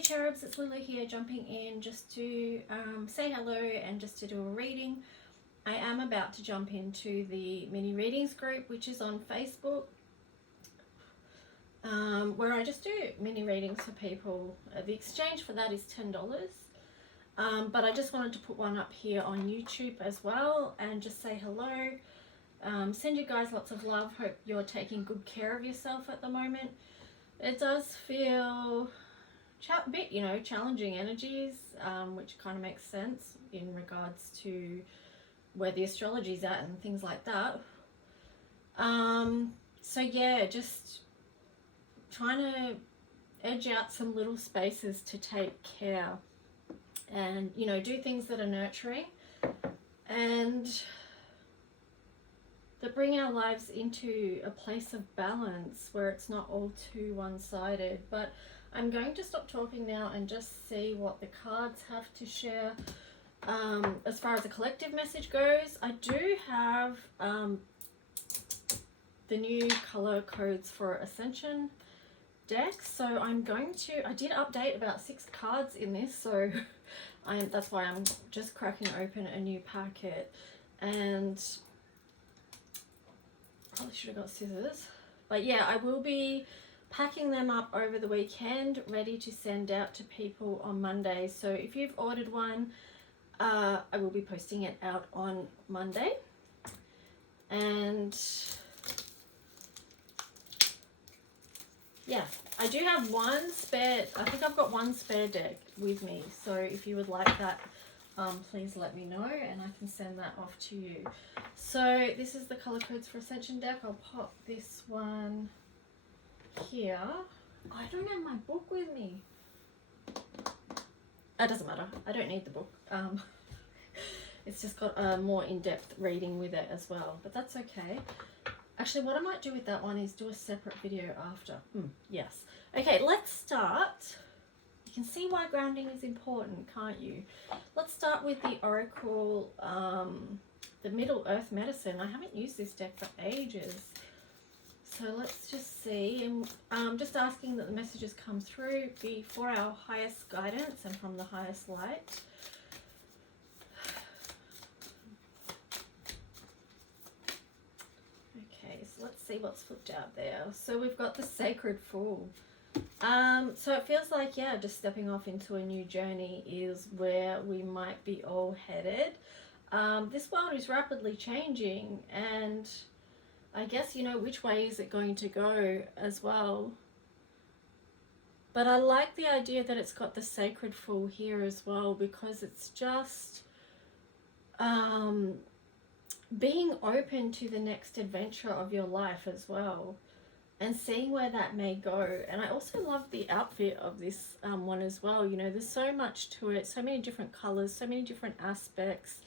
Hey cherubs, it's Lulu here, jumping in just to say hello and just to do a reading. I am about to jump into the mini readings group, which is on Facebook, where I just do mini readings for people. The exchange for that is $10. But I just wanted to put one up here on YouTube as well and just say hello. Send you guys lots of love. Hope you're taking good care of yourself at the moment. It does feel a bit, challenging energies, which kind of makes sense in regards to where the astrology's at and things like that. So yeah, just trying to edge out some little spaces to take care and, do things that are nurturing and that bring our lives into a place of balance where it's not all too one-sided. But I'm going to stop talking now and just see what the cards have to share. As far as the collective message goes, I do have the new color codes for Ascension deck. So I'm going to, I did update about 6 cards in this, so that's why I'm just cracking open a new packet. And probably should have got scissors. But yeah, I will be packing them up over the weekend, ready to send out to people on Monday. So if you've ordered one, I will be posting it out on Monday. And yeah, I do have one spare, I think I've got one spare deck with me. So if you would like that, please let me know and I can send that off to you. So this is the color codes for Ascension deck. I'll pop this one here. I don't have my book with me. That doesn't matter. I don't need the book. It's just got a more in-depth reading with it as well, but that's okay. Actually, what I might do with that one is do a separate video after. Yes. Okay, let's start. You can see why grounding is important, can't you? Let's start with the Oracle, the Middle Earth Medicine. I haven't used this deck for ages. So let's just see. And I'm just asking that the messages come through be for our highest guidance and from the highest light. Okay, so let's see what's flipped out there. So we've got the Sacred Fool. So it feels like, yeah, just stepping off into a new journey is where we might be all headed. This world is rapidly changing, and I guess, which way is it going to go as well. But I like the idea that it's got the Sacred Fool here as well, because it's just being open to the next adventure of your life as well, and seeing where that may go. And I also love the outfit of this one as well. There's so much to it, so many different colors, so many different aspects.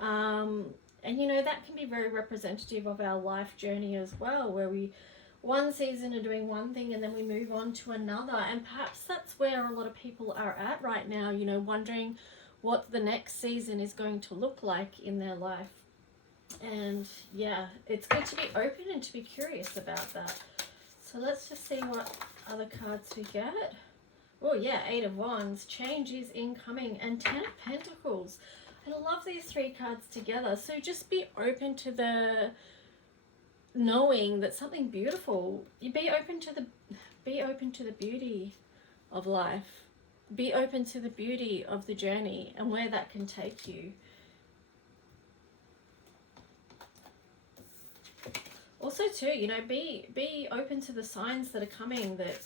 And that can be very representative of our life journey as well, where we one season are doing one thing and then we move on to another. And perhaps that's where a lot of people are at right now, wondering what the next season is going to look like in their life. And yeah, it's good to be open and to be curious about that. So let's just see what other cards we get. Oh yeah, 8 of Wands, change is incoming, and 10 of Pentacles. I love these 3 cards together. So just be open to the knowing that something beautiful. You be open to the beauty of life. Be open to the beauty of the journey and where that can take you. Also too, be open to the signs that are coming that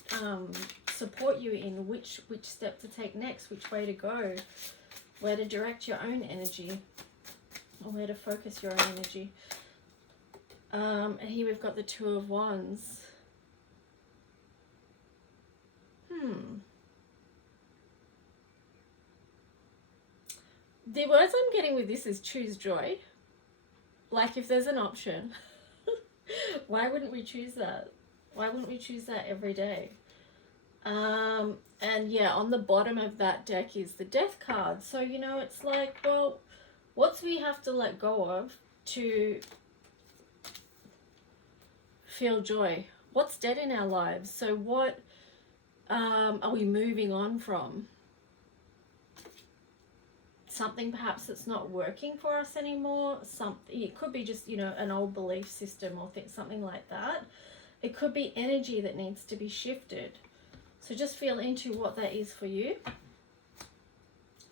support you in which step to take next, which way to go, where to direct your own energy, or where to focus your own energy. And here we've got the 2 of Wands. The words I'm getting with this is choose joy. Like, if there's an option, why wouldn't we choose that? Why wouldn't we choose that every day? And yeah, on the bottom of that deck is the Death card. So, it's like, well, what do we have to let go of to feel joy? What's dead in our lives? So what are we moving on from? Something perhaps that's not working for us anymore. Something, it could be just, you know, an old belief system or something like that. It could be energy that needs to be shifted. So just feel into what that is for you.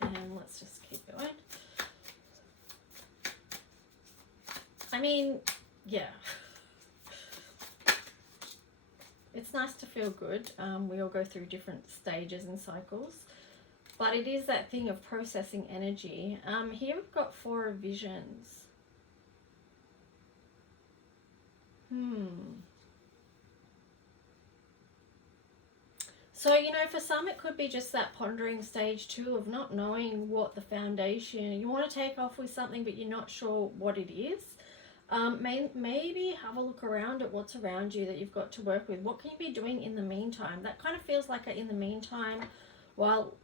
And let's just keep going. I mean, yeah. It's nice to feel good. We all go through different stages and cycles. But it is that thing of processing energy. Here we've got 4 of visions. So, you know, for some it could be just that pondering stage 2 of not knowing what the foundation, you want to take off with something but you're not sure what it is. Maybe have a look around at what's around you that you've got to work with. What can you be doing in the meantime? That kind of feels like in the meantime, while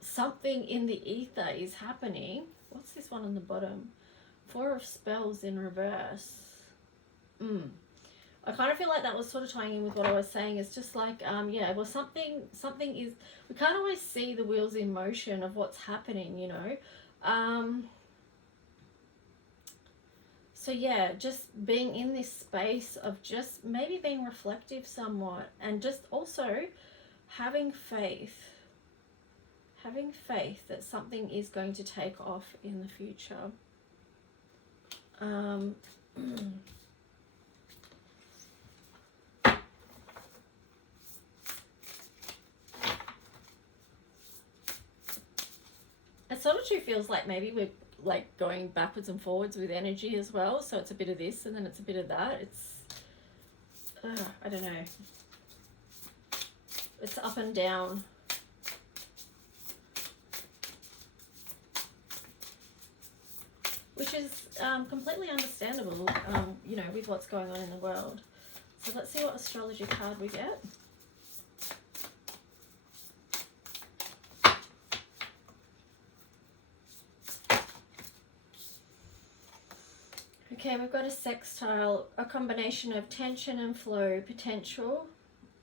something in the ether is happening. What's this one on the bottom? 4 of spells in reverse. I kind of feel like that was sort of tying in with what I was saying. It's just like, yeah, well, something is, we can't always see the wheels in motion of what's happening, you know. So yeah, just being in this space of just maybe being reflective somewhat, and just also having faith that something is going to take off in the future. It sort of too feels like maybe we're like going backwards and forwards with energy as well. So it's a bit of this and then it's a bit of that. It's, I don't know. It's up and down. Which is completely understandable, you know, with what's going on in the world. So let's see what astrology card we get. Okay, we've got a sextile, a combination of tension and flow, potential,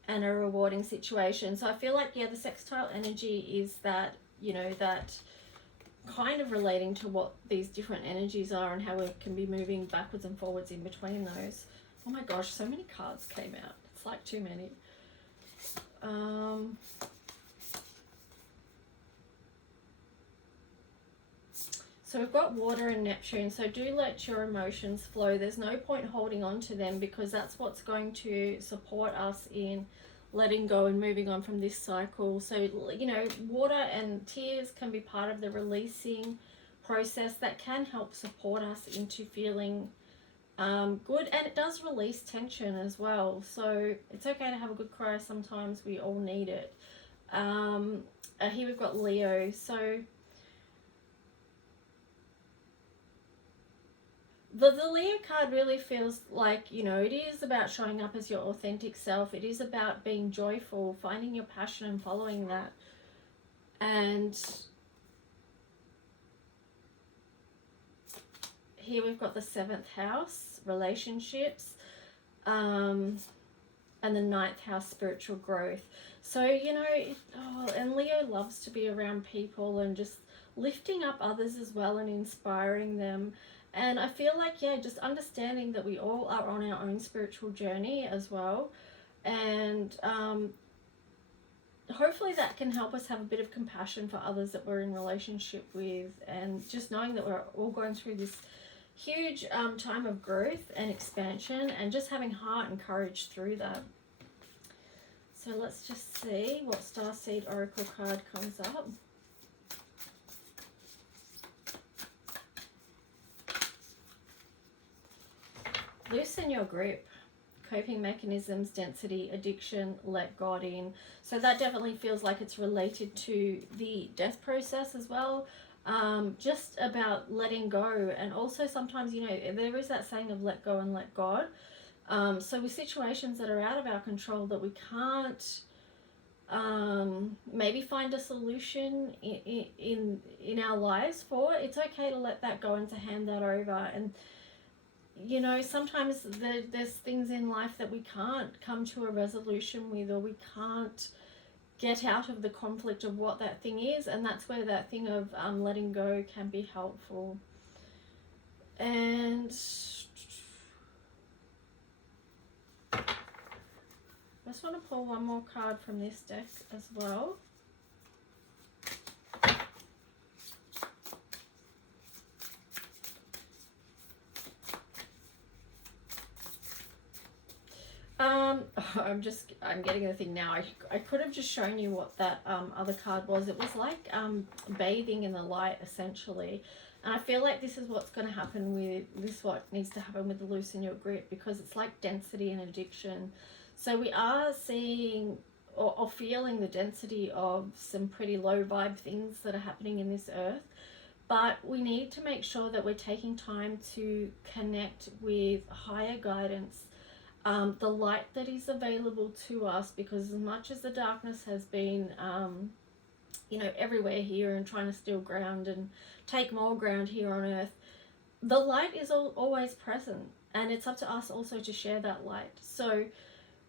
and a rewarding situation. So I feel like, yeah, the sextile energy is that, you know, that kind of relating to what these different energies are and how we can be moving backwards and forwards in between those. Oh my gosh, so many cards came out. It's like too many. So we've got water and Neptune, so do let your emotions flow. There's no point holding on to them, because that's what's going to support us in letting go and moving on from this cycle. So, you know, water and tears can be part of the releasing process that can help support us into feeling good, and it does release tension as well. So it's okay to have a good cry sometimes. We all need it. Here we've got Leo. So the Leo card really feels like, you know, it is about showing up as your authentic self. It is about being joyful, finding your passion and following that. And here we've got the 7th house, relationships, and the 9th house, spiritual growth. So, you know, and Leo loves to be around people and just lifting up others as well and inspiring them. And I feel like, yeah, just understanding that we all are on our own spiritual journey as well. And hopefully that can help us have a bit of compassion for others that we're in relationship with. And just knowing that we're all going through this huge time of growth and expansion, and just having heart and courage through that. So let's just see what Starseed Oracle card comes up. Loosen your grip, coping mechanisms, density, addiction, let God in. So that definitely feels like it's related to the death process as well. Just about letting go. And also sometimes, you know, there is that saying of let go and let God. So with situations that are out of our control that we can't maybe find a solution in our lives for, it's okay to let that go and to hand that over. And you know, sometimes there's things in life that we can't come to a resolution with, or we can't get out of the conflict of what that thing is, and that's where that thing of letting go can be helpful. And I just want to pull one more card from this deck as well. I'm getting the thing now. I could have just shown you what that other card was. It was like bathing in the light, essentially. And I feel like this is what's going to happen with this, what needs to happen with the loosen your grip, because it's like density and addiction. So we are seeing or feeling the density of some pretty low vibe things that are happening in this earth. But we need to make sure that we're taking time to connect with higher guidance, the light that is available to us, because as much as the darkness has been, you know, everywhere here and trying to steal ground and take more ground here on earth, the light is always present, and it's up to us also to share that light. So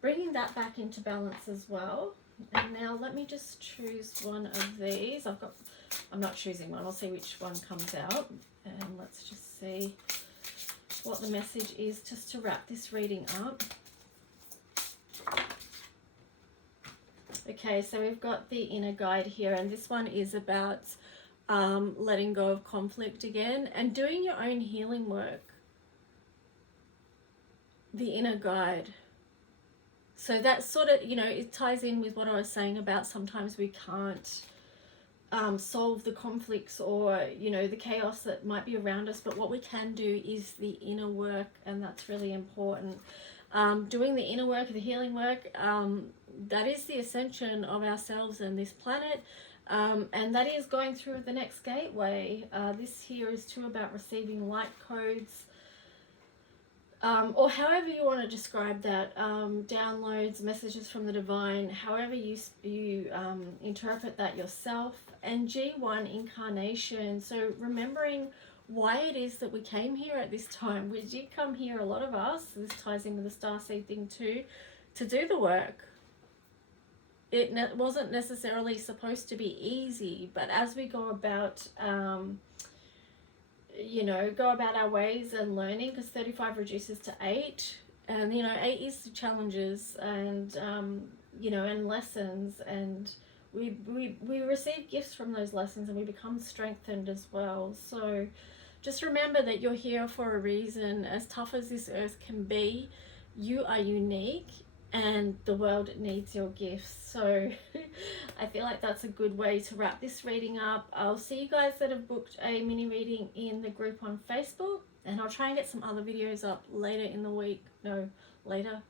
bringing that back into balance as well. And now let me just choose one of these. I'm not choosing one, I'll see which one comes out, and let's just see what the message is just to wrap this reading up. Okay, so we've got the inner guide here, and this one is about letting go of conflict again and doing your own healing work. The inner guide. So that sort of, you know, it ties in with what I was saying about sometimes we can't solve the conflicts or, you know, the chaos that might be around us, but what we can do is the inner work, and that's really important. Doing the inner work, the healing work, that is the ascension of ourselves and this planet, and that is going through the next gateway. This here is too about receiving light codes, or however you want to describe that, downloads, messages from the divine, however you interpret that yourself. And G1 incarnation, so remembering why it is that we came here at this time. We did come here, a lot of us, this ties in with the starseed thing too, to do the work. It wasn't necessarily supposed to be easy, but as we go about you know, go about our ways and learning, because 35 reduces to 8, and you know, 8 is the challenges and you know, and lessons, and we receive gifts from those lessons, and we become strengthened as well. So just remember that you're here for a reason. As tough as this earth can be, you are unique, and the world needs your gifts. So I feel like that's a good way to wrap this reading up. I'll see you guys that have booked a mini reading in the group on Facebook, and I'll try and get some other videos up later in the week. No, later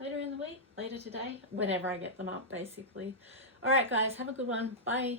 in the week, later today, whenever I get them up, basically. All right, guys, have a good one. Bye.